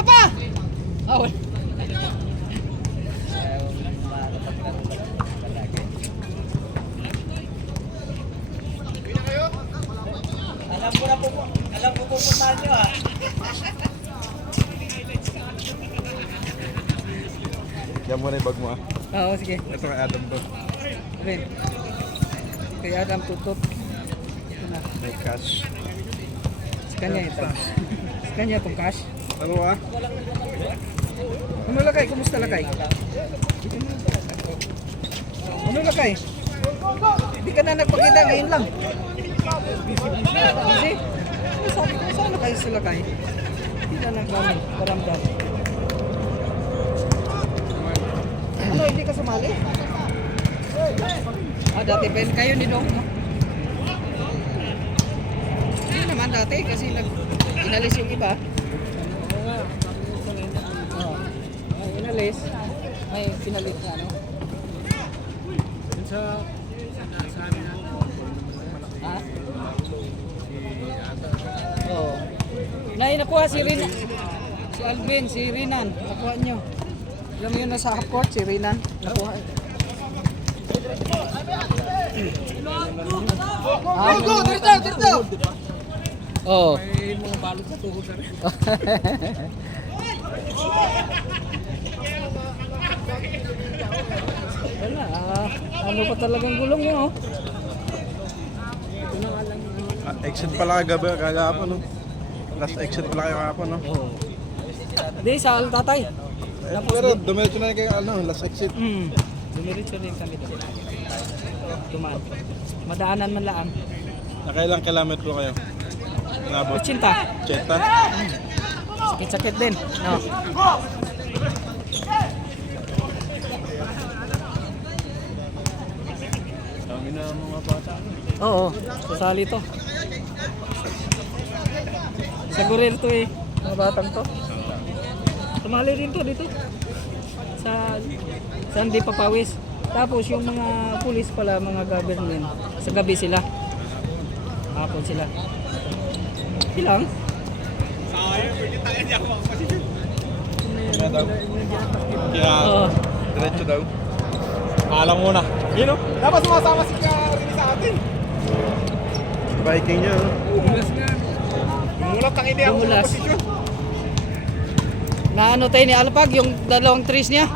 isa pa! Oh, Alam ko pupuntahan nyo ha. Yan mo na yung bag mo ah. oo, sige. Ito kay Adam to. Rin. Kaya Adam tutot. Ito na. May cash. Sa kanya ito. Sa kanya itong cash. Ano ah? Ano lakay? Kumusta lakay? Ano lakay? Hindi ka na nagpakita ngayon lang. Kasi, sabi ko, saan na kayo sa lakay? Hindi na nagparamdam. Ano, hindi ka sumali? Ah, dati pa kayo ni Dong, no? Hindi naman dati kasi inalis yung iba. Oo nga. Oo. Inalis. May pinalit na, no? Sa amin na. Ha? Oo. Nakuha si Rinan. Si Alvin, si Rinan. Nakuha nyo. Alam mo yun nasa half court, si Rinan. Nakuha. Go! Dirito! Oo. May mga balot sa tuhod na rin. Wala. Ano pa talagang gulong mo, oh? Exit pala kagapon no. Last exit pala kayo kagapon no. Oo. Di, sa tatay. Pero dumiretso na kayo ano, last exit. Dumiretso din kami doon. Tumaan. Madaanan man lang. Nakailang kilometro kayo? Nabot? 80. Cheta? Sakit din. No. Dami na mga bata. Oo, sasali to. Sa Gurir to eh, mga batang to. Tumali din to dito. Sa hindi papawis. Tapos yung mga pulis pala, mga government, sa gabi sila. Hapon sila. Ilang? Sayang, pwede tayo niya ako kasi. Kaya, Oo. diretso daw. Alam mo na. Yun o, dapat sumasama si Karini sa atin. Biking niya. Umulas nga. Umulat ang hindi ako sa Umulas. posisyon. Na ano tayo ni Alpag, yung dalawang trees niya.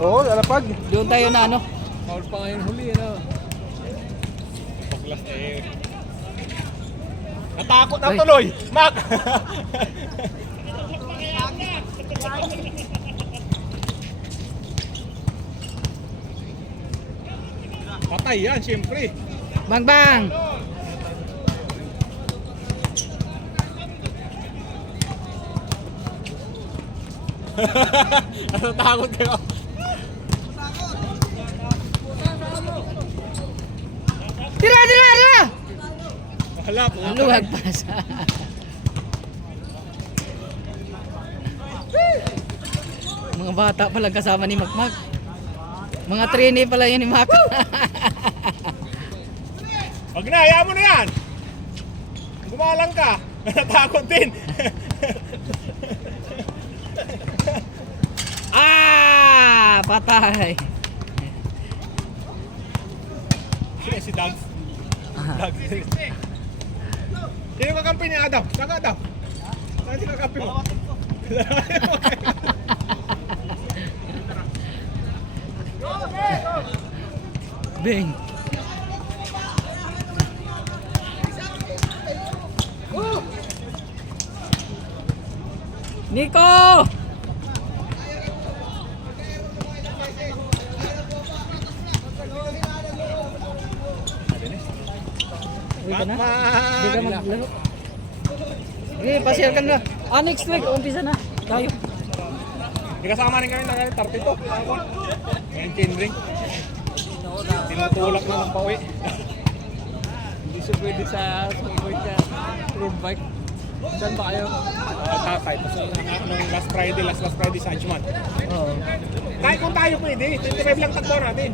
Oo, alapag. Doon tayo na ano. Paul pa ngayon huli, ano? Paglas eh. Natakot na tuloy! Mac! Patay yan, siyempre. Bang bang! Natakot kayo. Tira! Wala po. Luwag pa sa... Mga bata pala kasama ni Makmak. Mga trainee pala yun ni Mac. Wag na, hayaan mo na yan. Gumalang ka. Natakot din. Patay. Si Dags. Dags. Sino kakampi niya, Adam? Saka Adam? Saan si kakampi mo? Bing. Nico! Uwi ka na? Hindi ka maglaro? Sige, pasyal ka na. Next week, umpisa na. Tayo. Hindi kasama rin kami na tarpito. Ngayon kinring. Tinutulak na ng pauwi. Hindi siya pwede sa support ka. Road bike. Saan ba kayo? Tatay. Tapos nung last Friday sa Anchman. Oo. Kahit kung tayo pwede, 25 lang takbo natin.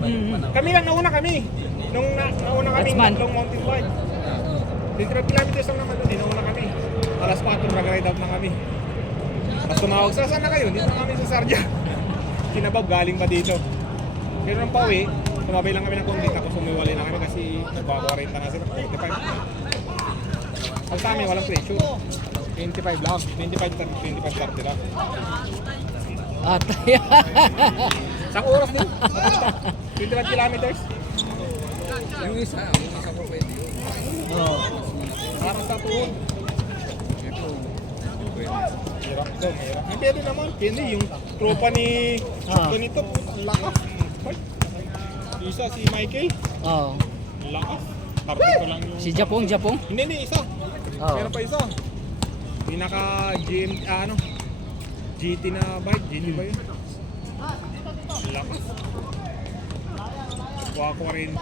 Kami lang nauna kami. Nung nauna kami, Anchman. tatlong mountain bike. 25 kilometers lang naman doon, nauna kami. Alas 4 nag-ride out na kami. Tapos tumawag, saan na kayo? Dito na kami sa Sardia. Kinabab, galing pa dito. Pero nang pauwi, tumabay lang kami ng konti tapos umiwalay na kami kasi nagbabawarenta na sila. 45. Ang sa amin, walang presyo. 25 lang. 25-30 lang. Atay. Isang oras din. 25 kilometers. Yung isa ko pwede yun. Oo. Para sa tuhod. Ito, pwede. Mahirap to, mahirap. Pwede naman. Pwede yung tropa ni ganito. Ang lakas. Isa si Michael. Oo. Ang lakas. Tarpito lang yung... Si Japong. Hindi, isa. Oo. Meron pa isa. Pinaka GT na bike. GT ba yun? Ang lakas. Buha 40.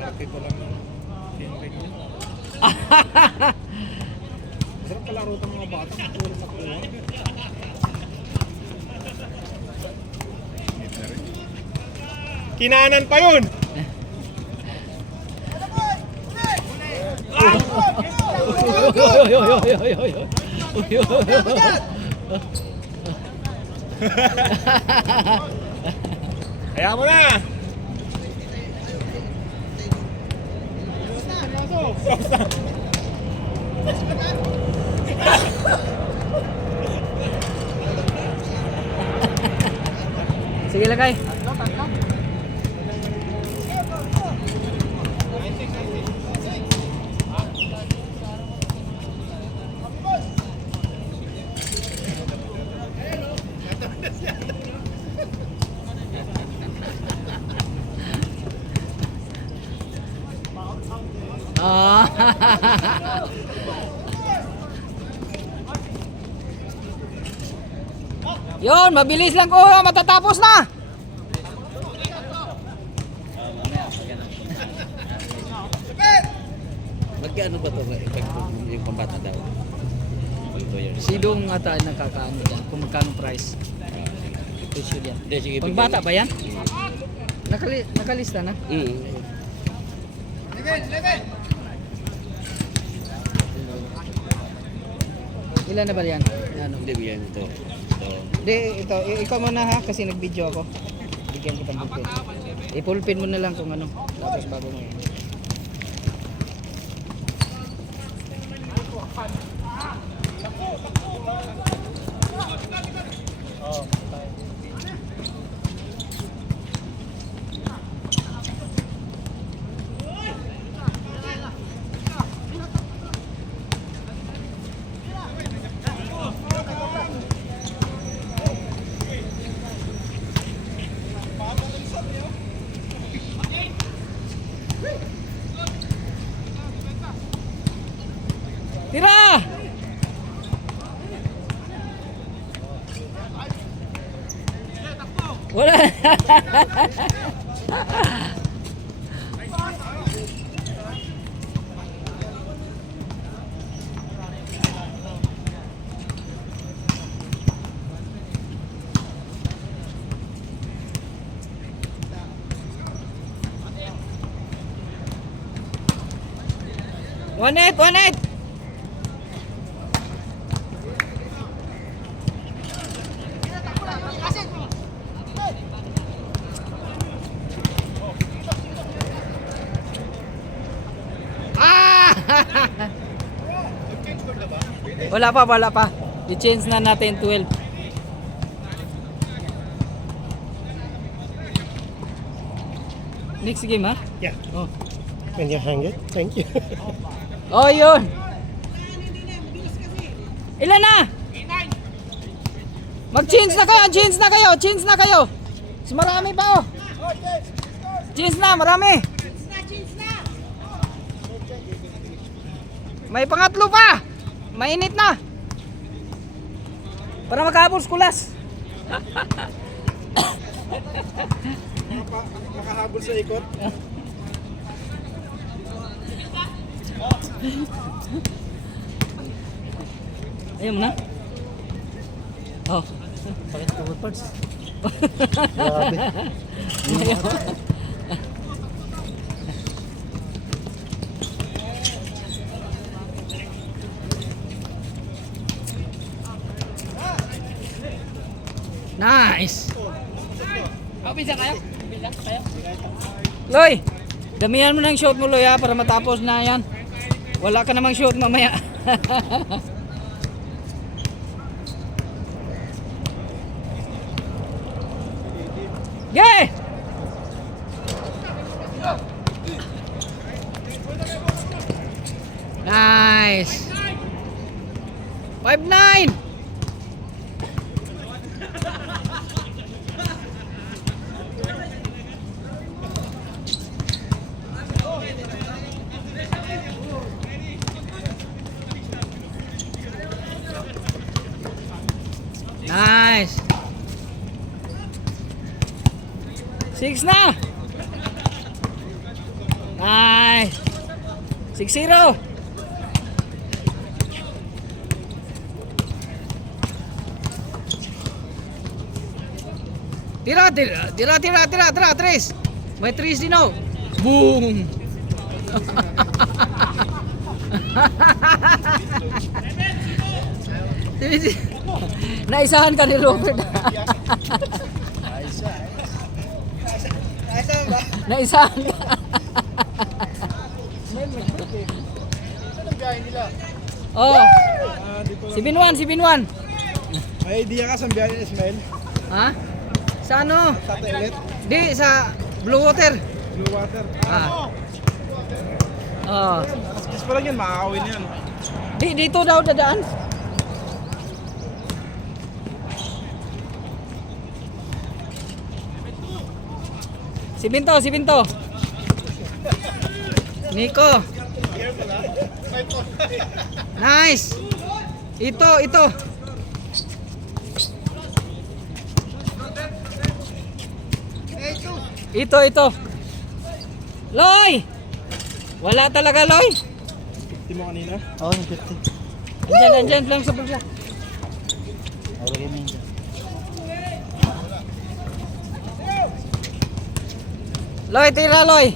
Tarpito lang yung Henrik niya. Masarap kalaro ng mga bata. Tulad na kuha. Kinanan pa yun! Kaya mo na! Sige, lagay. Yon, mabilis lang ko, matatapos na. Magkano ba ito? Yung pambata daw? 2 years. Sidong ata nakakaano yan, kung magkano price. Presyo yan. Hindi, sige. Pangbata ba yan? Nakalista na? Ilan na ba yan? Ano? Hindi, yan ito. Hindi, ito. Ikaw muna ha, kasi nag-video ako. Bigyan kita ng pulpin. I-pulpin mo na lang kung ano. Tapos bago mo yan. Tira! Wala. One eight. Wala pa. I-change na natin 12. Next game ha? Yeah. Oh. Can you hang it? Thank you. Oh, yun. Ilan na? Mag-change na kayo. Mas marami pa oh. Change na, marami. May pangatlo pa. Mainit na. Para makahabol skulas. Makahabol sa ikot. Ayaw mo na? Oh. Bakit cover parts? Grabe. Ayaw. Nice. Bisa kayo? Bisa kayo? Loy, damihan mo ng shot mo, Loy, ha, para matapos na yan. Wala ka namang shot mamaya. Yeah! Nice. 5-9. Nice. 6 na. Nice. 6-0. Tira, Tres. May Tres din ako. Boom. Naisahan ka ni Robert. Naisahan ka. Oh. Si Binwan. May idea ka sa biyahe ni Ismael? Ha? Sa ano? Sa toilet? Di, sa Blue Water. Blue water? Ah. Oh. Mas pa lang yan, makakawin yan. Di, dito daw dadaan. Si Binto. Nico. Nice. Ito. Ito. Loy! Wala talaga, Loy. Hindi mo kanina? Oo, 50. Andyan lang sa bigla. Loy, tira, Loy.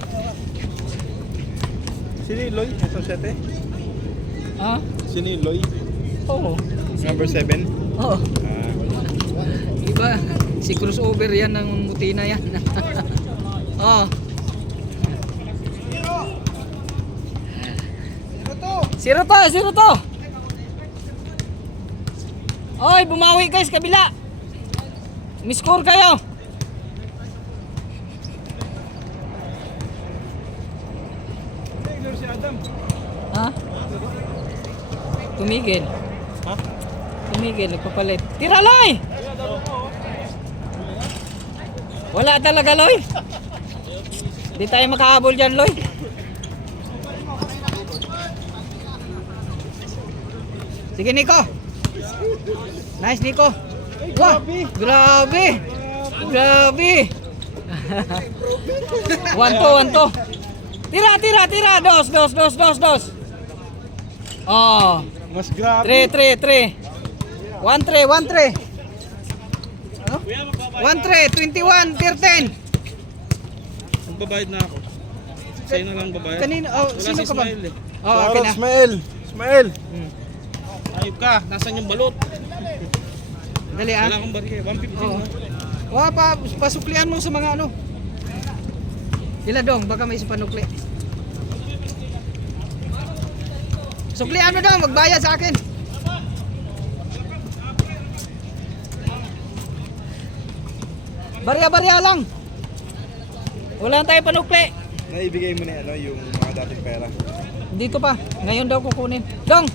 Sino yung Loy? Ito 7? Ha? Sino yung Loy? Oo. Number 7? Oo. Diba? Si crossover yan ng Mutina yan. Oh. Zero to. Oy, bumawi kayo sa kabila. Miscore kayo. Si Adam. Ha? Tumigil. Ha? Tumigil, nagpapalit. Tira, Loy! Wala talaga, Loy. Di tayo makahabol dyan, Loy. Sige, Nico. Nice, Nico. Wah, grabe. 1-2. Tira. Dos. Oh. Mas grabe. 3. 1-3. 21, 13. Magbabayad na ako. Sa'yo na lang babayad. Kanina, Wala sino si ka ba? Ismael eh. Oh, okay na. Ismael. Ayop ka, nasan yung balot? Dali, ah. Wala akong barya, 150 Oo. na. Pasuklian mo sa mga ano. Ila dong, baka may panukli. Suklian mo dong, magbayad sa akin. Barya lang. Wala tayo panukli. Naibigay mo na yung mga dating pera. Dito pa, ngayon daw kukunin. Dong,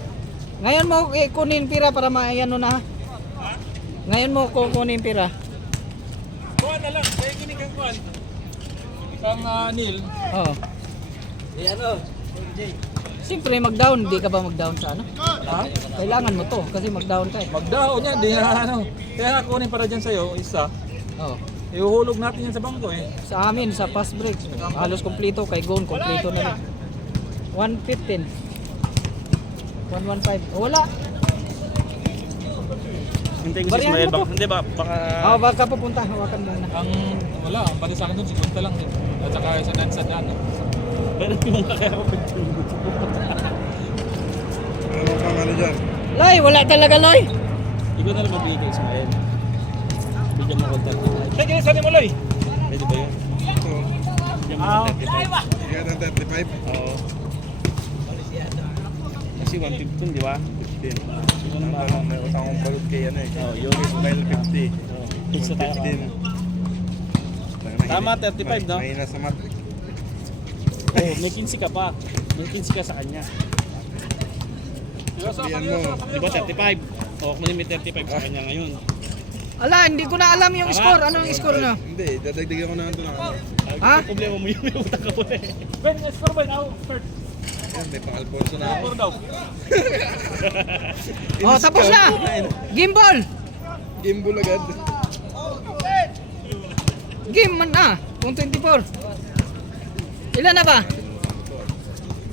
ngayon mo kunin pira para maayano na ha. Ngayon mo kukunin pira. Kuha na lang, kaya kinigang kuhan. Kang Neil. Oo. Ano? Siyempre mag-down, hindi ka ba mag-down sa ano? Ha? Kailangan mo to kasi mag-down ka eh. Magdao niya, di na ano. Kaya kunin para dyan sa'yo, isa. Oo. Ihuhulog natin yan sa bangko eh. Sa amin, sa fast break, halos kompleto. Kay Gon, kompleto na rin. 115. 115. Oh, wala. Hintay ko si Barihan Ismael mo ba? to. Hindi ba? Baka... Baka pupunta. Hawakan muna. Wala, ang pati sa akin doon, 50 lang din. At saka isa daan sa daan. Pero yung kaya ko pagtulog. Ano pang ano dyan? Loy, wala talaga, Loy. Ikaw na lang mabigay kay Ismael. Bigyan mo ko 35. Sige, sabi mo, Loy. Pwede ba yun? Bigyan mo ko 35. Bigyan ng 35. Oo. Kasi 115, di ba? 15. May utang akong balot kay ano eh. Oo, yun. Mile 50. Pizza tayo. 115. Tama, 35, no? Mahina sa mat. Oh, may 15 ka pa. May 15 ka sa kanya. Sabihan mo. Di ba 35? O, kung may 35 sa kanya ngayon. Ala, hindi ko na alam yung score. Ano yung score nyo? Hindi, dadagdagan ko na ito na ano. Ha? Problema mo yun, may utang ka po eh. Ben, score ba now? First. Yan, may pang Alfonso na ako. Score daw. Oh, tapos na. Gimbal. Gimbal agad. Game man na. Kung 24. Ilan na ba?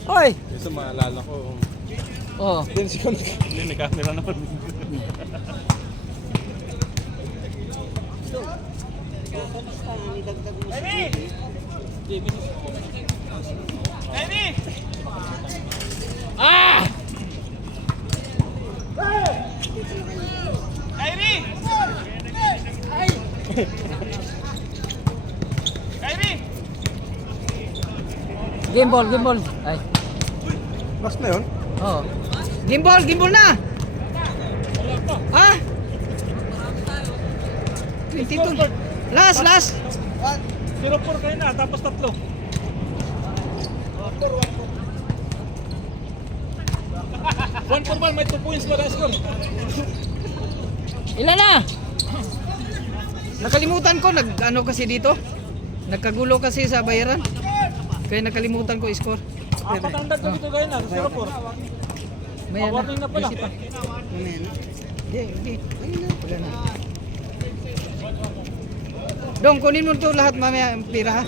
Hoy. Kasi maalala ko. Oh. 10 seconds. Hindi, may camera naman. Ah! Gimbal, gimbal. Ay. Last na yun? Oh. Gimbal, gimbal na. Ha? 22. Last, last. 0-4 kayo na, tapos tatlo. One for one, may 2 points ba na score? Ilan na? Nakalimutan ko, ano kasi dito? Nagkagulo kasi sa bayaran. Kaya nakalimutan ko i-score. Apat ang dagdag dito kayo na, 0-4. May Warning na pala. Hindi. Wala na. Dong, kunin mo to lahat mamaya ang pira ha.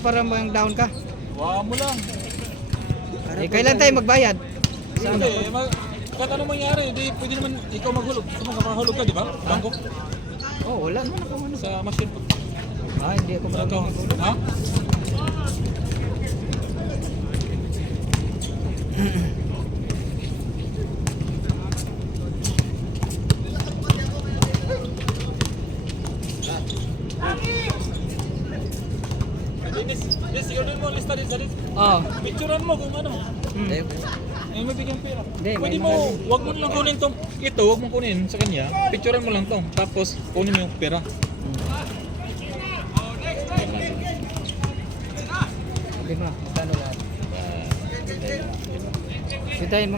Para bang down ka. Wow mo lang. Eh, kailan tayo magbayad? Saan? Hindi, kahit anong mangyari, di, pwede naman ikaw maghulog. Makahulog ka, di ba? Bangko. Oh, wala naman ako ano. Sa machine po. Ah, hindi ako Ito. marunong. Ha? Yes, yun mo, lista din sa list. Oh. Picturean mo kung ano. Hmm. Ay, may bigyan pera. Hindi, may Pwede mo, wag mo lang kunin tong, ito, wag mo kunin sa kanya. Picturean mo lang to. Tapos, kunin mo yung pera. Lima, magkano lahat? Sintayin mo